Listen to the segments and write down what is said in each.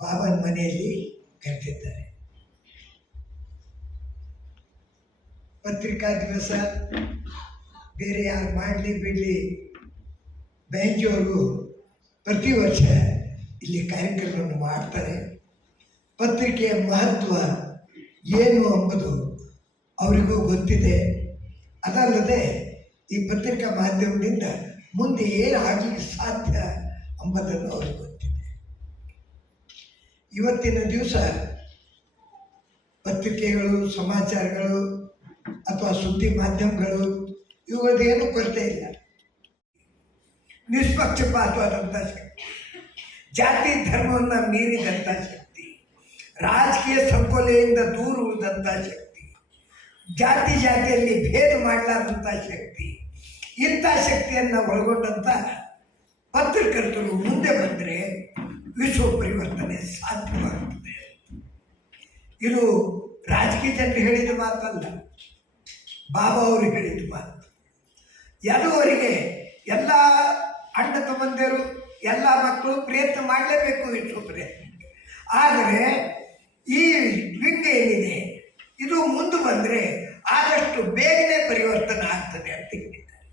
ಬಾಬನ ಮನೆಯಲ್ಲಿ ಕರೆದಿದ್ದಾರೆ. ಪತ್ರಿಕಾ ದಿವಸ ಬೇರೆ ಯಾರು ಮಾಡಲಿ ಬಿಡಲಿ, ಬೆಂಜಿಯವರು ಪ್ರತಿ ವರ್ಷ ಇಲ್ಲಿ ಕಾರ್ಯಕ್ರಮವನ್ನು ಮಾಡ್ತಾರೆ. ಪತ್ರಿಕೆಯ ಮಹತ್ವ ಏನು ಎಂಬುದು ಅವರಿಗೂ ಗೊತ್ತಿದೆ. ಅದಲ್ಲದೆ ಈ ಪತ್ರಿಕಾ ಮಾಧ್ಯಮದಿಂದ ಮುಂದೆ ಏನು ಆಗಲಿಕ್ಕೆ ಸಾಧ್ಯ ಎಂಬುದನ್ನು ಅವ್ರಿಗೆ ಗೊತ್ತಿದೆ. ಇವತ್ತಿನ ದಿವಸ ಪತ್ರಿಕೆಗಳು, ಸಮಾಚಾರಗಳು ಅಥವಾ ಸುದ್ದಿ ಮಾಧ್ಯಮಗಳು ಇವುಗಳದ್ದೇನು ಕೊರತೆ ಇಲ್ಲ. ನಿಷ್ಪಕ್ಷಪಾತವಾದಂಥ ಶಕ್ತಿ, ಜಾತಿ ಧರ್ಮವನ್ನು ಮೀರಿದಂಥ ಶಕ್ತಿ, ರಾಜಕೀಯ ಸಂಕೋಲೆಯಿಂದ ದೂರ ಉಳಿದಂಥ ಶಕ್ತಿ, ಜಾತಿಯಲ್ಲಿ ಭೇದ ಮಾಡಲಾರ್ದಂಥ ಶಕ್ತಿ, ಇಂಥ ಶಕ್ತಿಯನ್ನು ಒಳಗೊಂಡಂಥ ಪತ್ರಕರ್ತರು ಮುಂದೆ ಬಂದರೆ ವಿಶ್ವ ಪರಿವರ್ತನೆ ಸಾಧ್ಯವಾಗುತ್ತದೆ. ಇದು ರಾಜಕೀಯ ಜನರು ಹೇಳಿದ ಮಾತಲ್ಲ, ಬಾಬಾ ಅವರು ಹೇಳಿದ ಮಾತು. ಎಲ್ಲವರಿಗೆ ಎಲ್ಲ ಅಣ್ಣ ತಮ್ಮಂದಿರು, ಎಲ್ಲ ಮಕ್ಕಳು ಪ್ರಯತ್ನ ಮಾಡಲೇಬೇಕು ವಿಶ್ವ ಪ್ರಯತ್ನ. ಆದರೆ ಈ ಲಿಂಗ ಏನಿದೆ ಇದು ಮುಂದೆ ಬಂದರೆ ಆದಷ್ಟು ಬೇಗನೆ ಪರಿವರ್ತನೆ ಆಗ್ತದೆ ಅಂತ ಹೇಳಿದ್ದಾರೆ.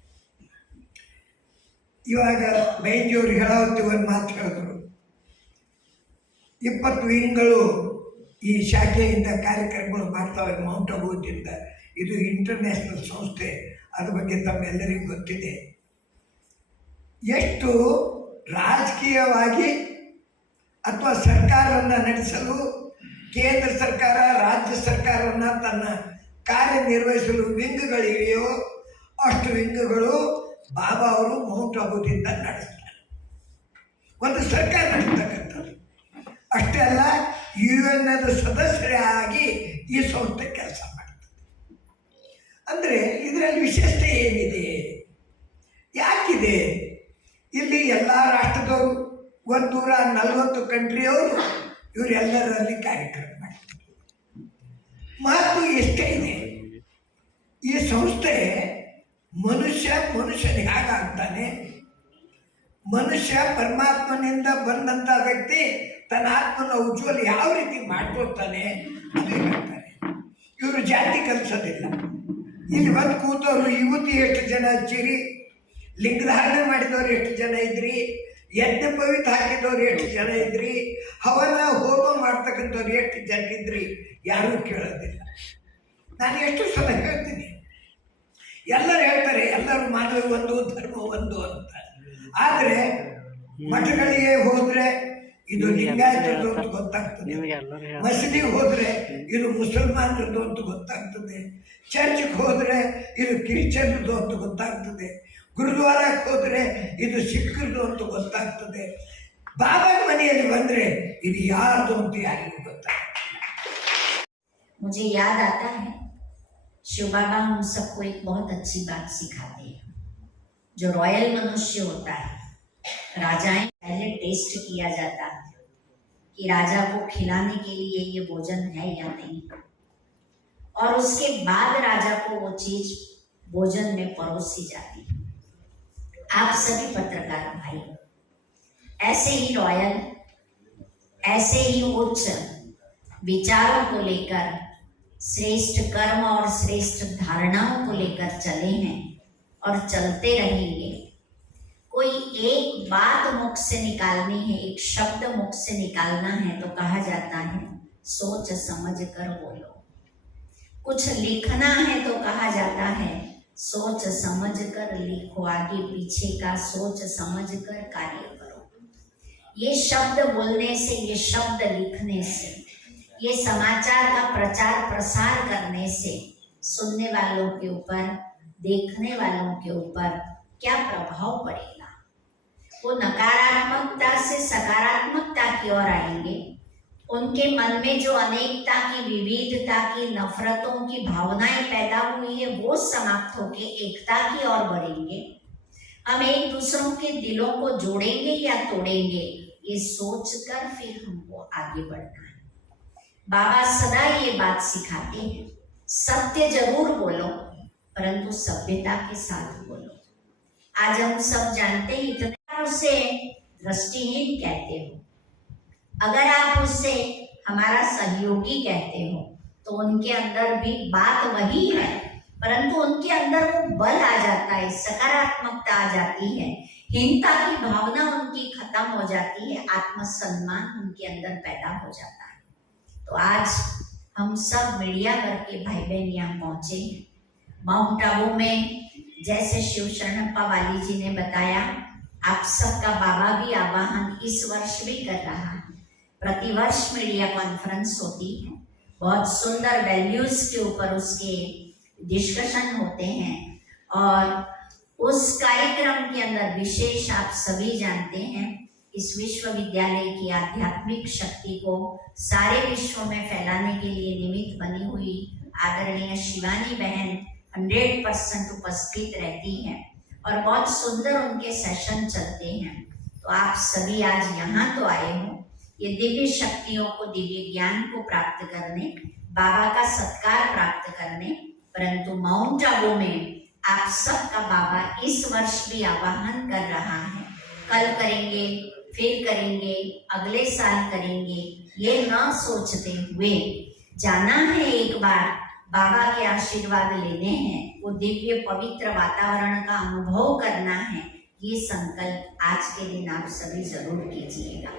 ಇವಾಗ ಬೆಂಜಿಯವರು ಹೇಳೋತಿ ಒಂದು ಮಾತು ಹೇಳಿದ್ರು, 20 ವಿಂಗ್ಗಳು ಈ ಶಾಖೆಯಿಂದ ಕಾರ್ಯಕ್ರಮಗಳು ಮಾಡ್ತಾವೆ ಮೌಂಟ್ ಅಬೂದಿಂದ. ಇದು ಇಂಟರ್ನ್ಯಾಷನಲ್ ಸಂಸ್ಥೆ, ಅದ್ರ ಬಗ್ಗೆ ತಮ್ಮೆಲ್ಲರಿಗೂ ಗೊತ್ತಿದೆ. ಎಷ್ಟು ರಾಜಕೀಯವಾಗಿ ಅಥವಾ ಸರ್ಕಾರವನ್ನು ನಡೆಸಲು ಕೇಂದ್ರ ಸರ್ಕಾರ, ರಾಜ್ಯ ಸರ್ಕಾರವನ್ನು ತನ್ನ ಕಾರ್ಯನಿರ್ವಹಿಸಲು ವಿಂಗ್ಗಳಿವೆಯೋ ಅಷ್ಟು ವಿಂಗ್ಗಳು ಬಾಬಾ ಅವರು ಮೌಂಟ್ ಅಬೂದಿಂದ ನಡೆಸ್ತಾರೆ. ಒಂದು ಸರ್ಕಾರ ನಡೆಸ್ತಕ್ಕಂಥದ್ದು ಅಷ್ಟೇ ಅಲ್ಲ, UN ಸದಸ್ಯರಾಗಿ ಈ ಸಂಸ್ಥೆ ಕೆಲಸ ಮಾಡ್ತದೆ. ಅಂದರೆ ಇದರಲ್ಲಿ ವಿಶೇಷತೆ ಏನಿದೆ, ಯಾಕಿದೆ? ಇಲ್ಲಿ ಎಲ್ಲ ರಾಷ್ಟ್ರದವರು 140 ಕಂಟ್ರಿಯವರು ಇವರೆಲ್ಲರಲ್ಲಿ ಕಾರ್ಯಕ್ರಮ ಮಾಡ್ತಾರೆ. ಮಹತ್ವ ಎಷ್ಟೇ ಇದೆ. ಈ ಸಂಸ್ಥೆ ಮನುಷ್ಯನಿಗೆ ಹಾಗಾಗ್ತಾನೆ. ಮನುಷ್ಯ ಪರಮಾತ್ಮನಿಂದ ಬಂದಂಥ ವ್ಯಕ್ತಿ ತನ್ನ ಆತ್ಮನ ಉಜ್ವಲ ಯಾವ ರೀತಿ ಮಾಡ್ಕೊಳ್ತಾನೆ ಅದು ಹೇಳ್ತಾರೆ. ಇವರು ಜಾತಿ ಕಲಿಸೋದಿಲ್ಲ. ಇಲ್ಲಿ ಬಂದು ಕೂತವರು ಯುವತಿ ಎಷ್ಟು ಜನ ಹಚ್ಚಿರಿ, ಲಿಂಗಧಾರಣೆ ಮಾಡಿದವರು ಎಷ್ಟು ಜನ ಇದ್ರಿ, ಯಜ್ಞ ಪವಿತ್ರ ಹಾಕಿದವ್ರು ಎಷ್ಟು ಜನ ಇದ್ರಿ, ಹವನ ಹೋಮ ಮಾಡ್ತಕ್ಕಂಥವ್ರು ಎಷ್ಟು ಜನ ಇದ್ರಿ, ಯಾರೂ ಕೇಳೋದಿಲ್ಲ. ನಾನು ಎಷ್ಟು ಸಲ ಹೇಳ್ತೀನಿ, ಎಲ್ಲರೂ ಹೇಳ್ತಾರೆ ಎಲ್ಲರೂ ಮಾನವ ಒಂದು, ಧರ್ಮ ಒಂದು ಅಂತ. ಆದರೆ ಮಠಗಳಿಗೆ ಹೋದರೆ ಇದು ಲಿಂಗಾಯತರದ್ದು ಅಂತ ಗೊತ್ತಾಗ್ತದೆ, ಮಸೀದಿಗೆ ಹೋದರೆ ಇದು ಮುಸಲ್ಮಾನರದ್ದು ಅಂತ ಗೊತ್ತಾಗ್ತದೆ, ಚರ್ಚ್ಗೆ ಹೋದರೆ ಇದು ಕ್ರಿಶ್ಚಿಯನ್ರದ್ದು ಅಂತ ಗೊತ್ತಾಗ್ತದೆ, ಗುರುದ್ವಾರಕ್ಕೆ ಹೋದರೆ ಇದು ಸಿಖ್ರದ್ದು ಅಂತ ಗೊತ್ತಾಗ್ತದೆ. ಬಾಬಾ ಮನೆಯಲ್ಲಿ ಬಂದರೆ ಇದು ಯಾರ್ದು ಅಂತ ಯಾರಿಗೂ ಗೊತ್ತಾಗ್ತದೆ. मुझे याद आता है शिव बाबा हम सबको एक बहुत अच्छी बात सिखाते हैं. जो रॉयल मनुष्य होता है, राजाएं पहले टेस्ट किया जाता है कि राजा को खिलाने के लिए ये भोजन है या नहीं, और उसके बाद राजा को वो चीज भोजन में परोसी जाती है. आप सभी पत्रकार भाई ऐसे ही रॉयल, ऐसे ही उच्च विचारों को लेकर, श्रेष्ठ कर्म और श्रेष्ठ धारणाओं को लेकर चले हैं और चलते रहेंगे. कोई एक बात मुख से निकालनी है, एक शब्द मुख से निकालना है तो कहा जाता है सोच समझ कर बोलो. कुछ लिखना है तो कहा जाता है सोच समझ कर लिखो, आगे पीछे का सोच समझ कर कार्य करो. ये शब्द बोलने से, ये शब्द लिखने से, ये समाचार का प्रचार प्रसार करने से सुनने वालों के ऊपर, देखने वालों के ऊपर क्या प्रभाव पड़ेगा? वो नकारात्मकता से सकारात्मकता की ओर आएंगे. उनके मन में जो अनेकता की, विविधता की, नफरतों की भावनाएं पैदा हुई है वो समाप्त होकर एकता की ओर बढ़ेंगे. हम एक दूसरों के दिलों को जोड़ेंगे या तोड़ेंगे, ये सोचकर फिर हमको आगे बढ़ना है. बाबा सदा ये बात सिखाते हैं, सत्य जरूर बोलो परंतु सभ्यता के साथ बोलो. आज हम सब जानते हैं इतने से दृष्टिहीन कहते हो, अगर आप उससे हमारा सहयोगी कहते हो तो उनके अंदर भी बात वही है, परंतु उनके अंदर वो बल आ जाता है, सकारात्मकता आ जाती है, हीनता की भावना उनकी खत्म हो जाती है, आत्मसम्मान उनके अंदर पैदा हो जाता है। तो आज हम सब मीडिया वर्ग के भाई बहन यहाँ पहुंचे हैं। माउंट आबू में जैसे शिव शरणप्पा वाली जी ने बताया, आप सबका बाबा भी आवाहन इस वर्ष भी कर रहा है। प्रतिवर्ष मीडिया कॉन्फ्रेंस होती है, बहुत सुंदर वैल्यूज के ऊपर उसके डिस्कशन होते हैं और उस कार्यक्रम के अंदर विशेष आप सभी जानते हैं, इस विश्वविद्यालय की आध्यात्मिक शक्ति को सारे विश्व में फैलाने के लिए निमित्त बनी हुई आदरणीय शिवानी बहन 100% उपस्थित रहती हैं और बहुत सुंदर उनके सेशन चलते हैं। तो आप सभी आज यहाँ तो आए हो ये दिव्य शक्तियों को, दिव्य ज्ञान को प्राप्त करने, बाबा का सत्कार प्राप्त करने, परंतु माउंट आबू में आप सबका बाबा इस वर्ष भी आवाहन कर रहा है। कल करेंगे, फिर करेंगे, अगले साल करेंगे, ये न सोचते हुए जाना है, एक बार बाबा के आशीर्वाद लेने हैं, वो दिव्य पवित्र वातावरण का अनुभव करना है। ये संकल्प आज के दिन आप सभी जरूर कीजिएगा।